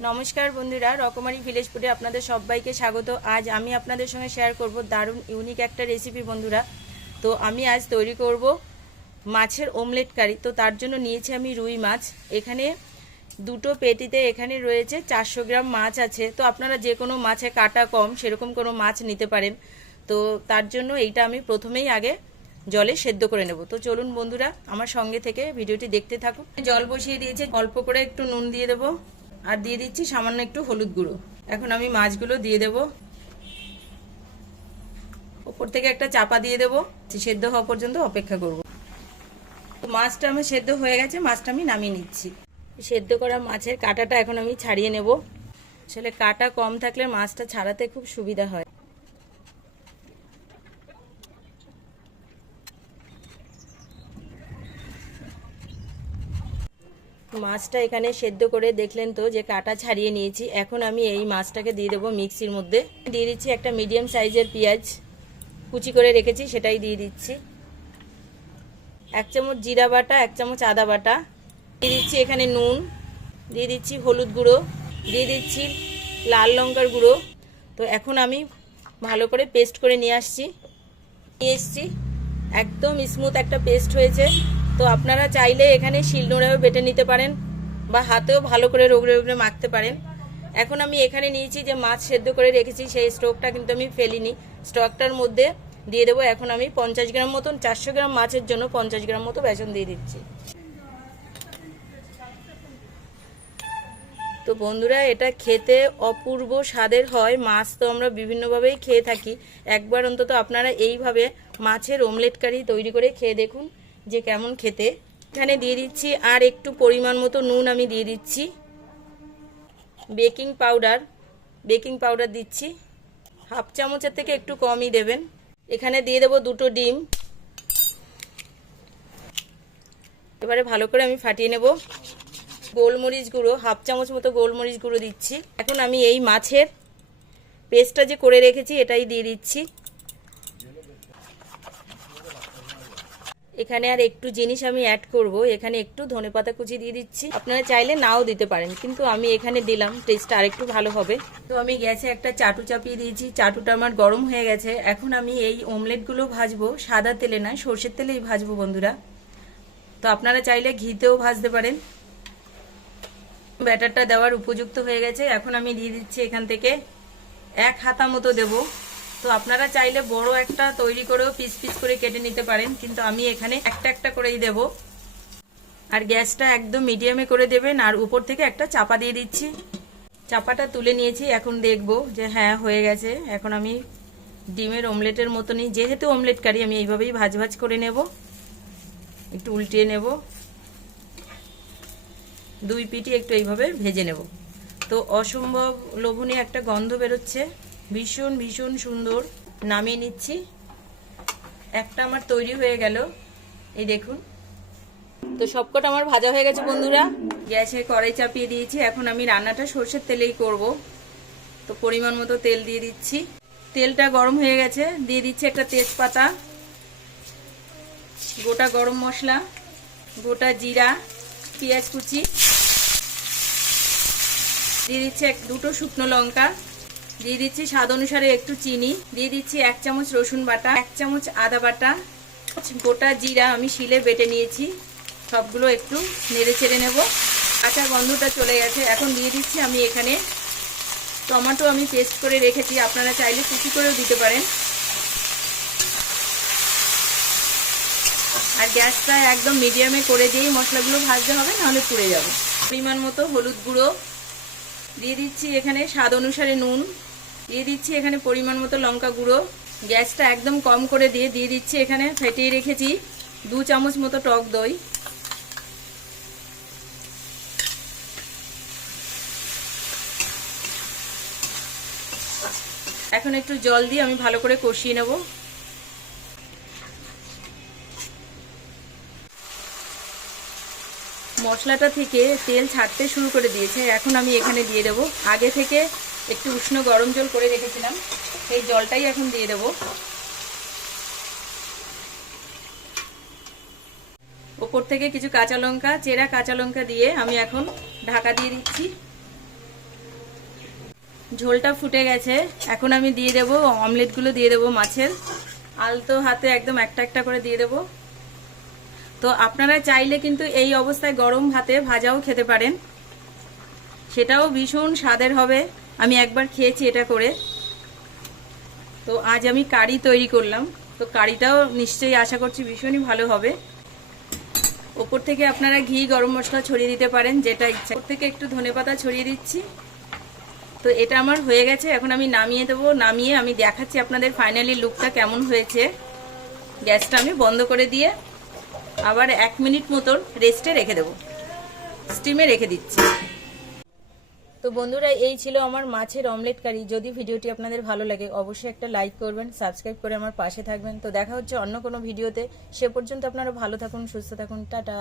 নমস্কার বন্ধুরা, রকমারি ভিলেজ ফুডে আপনাদের সবাইকে স্বাগত। আজ আমি আপনাদের সঙ্গে শেয়ার করব দারুণ ইউনিক একটা রেসিপি বন্ধুরা। তো আমি আজ তৈরি করব মাছের অমলেট কারি। তো তার জন্য নিয়েছি আমি রুই মাছ। এখানে দুটো পেটিতে এখানে রয়েছে 400 গ্রাম মাছ আছে। তো আপনারা যে কোনো মাছে কাটা কম সেরকম কোনো মাছ নিতে পারেন। তো তার জন্য এইটা আমি প্রথমেই আগে জলে সেদ্ধ করে নেব। তো চলুন বন্ধুরা, আমার সঙ্গে থেকে ভিডিওটি দেখতে থাকুন। জল বসিয়ে দিয়েছি, অল্প করে একটু নুন দিয়ে দেবো আর দিয়ে দিচ্ছি সামান্য একটু হলুদ গুঁড়ো। এখন আমি মাছগুলো দিয়ে দেব, উপর থেকে একটা চাপা দিয়ে দেবো, সেদ্ধ হওয়া পর্যন্ত অপেক্ষা করব। মাছটা আমার সেদ্ধ হয়ে গেছে, মাছটা আমি নামিয়ে নিচ্ছি। সেদ্ধ করা মাছের কাঁটাটা এখন আমি ছাড়িয়ে নেব। আসলে কাঁটা কম থাকলে মাছটা ছাড়াতে খুব সুবিধা হয়। মাছটা এখানে সেদ্ধ করে দেখলেন তো যে কাঁটা ছাড়িয়ে নিয়েছি। এখন আমি এই মাছটাকে দিয়ে দেবো মিক্সির মধ্যে। দিয়ে দিচ্ছি একটা মিডিয়াম সাইজের পেঁয়াজ কুচি করে রেখেছি, সেটাই দিয়ে দিচ্ছি। 1 চামচ জিরা বাটা, 1 চামচ আদা বাটা দিয়ে দিচ্ছি। এখানে নুন দিয়ে দিচ্ছি, হলুদ গুঁড়ো দিয়ে দিচ্ছি, লাল লঙ্কার গুঁড়ো। তো এখন আমি ভালো করে পেস্ট করে নিয়ে এসছি। একদম স্মুথ একটা পেস্ট হয়েছে। তো আপনারা চাইলে এখানে শিলনোড়াও বেটে নিতে পারেন বা হাতেও ভালো করে রগড়ে রগড়ে মাখতে পারেন। এখন আমি এখানে নিয়েছি যে মাছ সেদ্ধ করে রেখেছি, সেই স্টকটা কিন্তু আমি ফেলিনি। স্টকটার মধ্যে দিয়ে দেবো এখন আমি 50 গ্রাম মতন, 400 গ্রাম মাছের জন্য 50 গ্রাম মতো বেসন দিয়ে দিচ্ছি। তো বন্ধুরা, এটা খেতে অপূর্ব স্বাদের হয়। মাছ তো আমরা বিভিন্নভাবেই খেয়ে থাকি, একবার অন্তত আপনারা এইভাবে মাছের অমলেট কারি তৈরি করে খেয়ে দেখুন যে কেমন খেতে। এখানে দিয়ে দিচ্ছি আর একটু পরিমাণ মতো নুন আমি দিয়ে দিচ্ছি। বেকিং পাউডার দিচ্ছি, হাফ চামচের থেকে একটু কমই দেবেন। এখানে দিয়ে দেবো 2টো ডিম। এবারে ভালো করে আমি ফাটিয়ে নেব। গোলমরিচ গুঁড়ো, হাফ চামচ মতো গোলমরিচ গুঁড়ো দিচ্ছি। এখন আমি এই মাছের পেস্টটা যে করে রেখেছি এটাই দিয়ে দিচ্ছি। এখানে আর একটু জিনিস আমি অ্যাড করব, এখানে একটু ধনেপাতা কুচি দিয়ে দিচ্ছি। আপনারা চাইলে নাও দিতে পারেন, কিন্তু আমি এখানে দিলাম, টেস্টটা আরেকটু ভালো হবে। তো আমি গ্যাসে একটা চাটু চাপিয়ে দিয়েছি, চাটুটা আমার গরম হয়ে গেছে। এখন আমি এই অমলেটগুলো ভাজবো, সাদা তেলে নয় সর্ষের তেলেই ভাজবো বন্ধুরা। তো আপনারা চাইলে ঘিতেও ভাজতে পারেন। ব্যাটারটা দেওয়ার উপযুক্ত হয়ে গেছে। এখন আমি দিয়ে দিচ্ছি এখান থেকে 1 হাতা মতো দেব। তো আপনারা চাইলে বড় একটা তৈরি করেও পিস পিস করে কেটে নিতে পারেন, কিন্তু আমি এখানে একটা একটা করেই দেব। আর গ্যাসটা একদম মিডিয়ামে করে দেবেন। আর উপর থেকে একটা চাপা দিয়ে দিচ্ছি। চাপাটা তুলে নিয়েছি, এখন দেখব যে হ্যাঁ হয়ে গেছে। এখন আমি ডিমের অমলেটের মতনই, যেহেতু অমলেট কারি, আমি এইভাবেই ভাজ ভাজ করে নেব। একটু উল্টিয়ে নেব, 2 পিঠই একটু এইভাবে ভেজে নেব। তো অসম্ভব লোভনীয় একটা গন্ধ বেরোচ্ছে, ভীষণ ভীষণ সুন্দর। নামিয়ে নিচ্ছি। একটা আমার তৈরি হয়ে গেল, এই দেখুন। তো সবকটা আমার ভাজা হয়ে গেছে বন্ধুরা। গ্যাসে কড়াই চাপিয়ে দিয়েছি। এখন আমি রান্নাটা সর্ষের তেলেই করব। তো পরিমাণ মতো তেল দিয়ে দিচ্ছি। তেলটা গরম হয়ে গেছে, দিয়ে দিচ্ছি একটা তেজপাতা, গোটা গরম মশলা, গোটা জিরা, পেঁয়াজ কুচি, দিয়ে দিচ্ছি 2টো শুকনো লঙ্কা, দিয়ে দিচ্ছি স্বাদ অনুসারে একটু চিনি, দিয়ে দিচ্ছি 1 চামচ রসুন বাটা, 1 চামচ আদা বাটা, গোটা জিরা আমি শিলে বেটে নিয়েছি। সবগুলো একটু নেড়ে চেড়ে নেব। কাঁচা গন্ধটা চলে গেছে। এখন দিয়ে দিচ্ছি আমি এখানে টমেটো, আমি পেস্ট করে রেখেছি, আপনারা চাইলে কুচি করেও দিতে পারেন। আর গ্যাসটা একদম মিডিয়ামে করে দিয়েই মশলাগুলো ভাজতে হবে, নাহলে পুড়ে যাবে। পরিমাণ মতো হলুদ গুঁড়ো দিয়ে দিচ্ছি, এখানে স্বাদ অনুসারে নুন দিয়ে দিচ্ছি, এখানে পরিমাণ মতো লঙ্কা গুঁড়ো। গ্যাসটা একদম কম করে দিয়ে দিচ্ছি এখানে ফেটিয়ে রেখেছি 2 চামচ মতো টক দই। এখন একটু জল দিয়ে আমি ভালো করে কষিয়ে নেব। মশলাটা থেকে তেল ছাড়তে শুরু করে দিয়েছে। এখন আমি এখানে দিয়ে দেব আগে থেকে একটু উষ্ণ গরম জল করে রেখেছিলাম, সেই জলটাই এখন দিয়ে দেব। ওপর থেকে কিছু কাঁচা লঙ্কা, চেরা কাঁচা লঙ্কা দিয়ে আমি এখন ঢাকা দিয়ে দিচ্ছি। ঝোলটা ফুটে গেছে, এখন আমি দিয়ে দেবো অমলেটগুলো দিয়ে দেবো মাছের, আলতো হাতে একদম একটা একটা করে দিয়ে দেবো। তো আপনারা চাইলে কিন্তু এই অবস্থায় গরম ভাতে ভাজাও খেতে পারেন, সেটাও ভীষণ স্বাদের হবে। আমি একবার খেয়েছি এটা করে। তো আজ আমি কারি তৈরি করলাম, তো কারিটাও নিশ্চয়ই আশা করছি ভীষণই ভালো হবে। ওপর থেকে আপনারা ঘি গরম মশলা ছড়িয়ে দিতে পারেন, যেটা ইচ্ছা। ওপর থেকে একটু ধনেপাতা ছড়িয়ে দিচ্ছি। তো এটা আমার হয়ে গেছে, এখন আমি নামিয়ে দেবো। নামিয়ে আমি দেখাচ্ছি আপনাদের ফাইনালি লুকটা কেমন হয়েছে। গ্যাসটা আমি বন্ধ করে দিয়ে আবার 1 মিনিট মতন রেস্টে রেখে দেবো, স্টিমে রেখে দিচ্ছি। তো বন্ধুরা, এই ছিল আমার মাছের অমলেট কারি। যদি ভিডিওটি আপনাদের ভালো লাগে অবশ্যই একটা লাইক করবেন, সাবস্ক্রাইব করে আমার পাশে থাকবেন। তো দেখা হচ্ছে অন্য কোনো ভিডিওতে। সে পর্যন্ত আপনারা ভালো থাকুন, সুস্থ থাকুন, টাটা।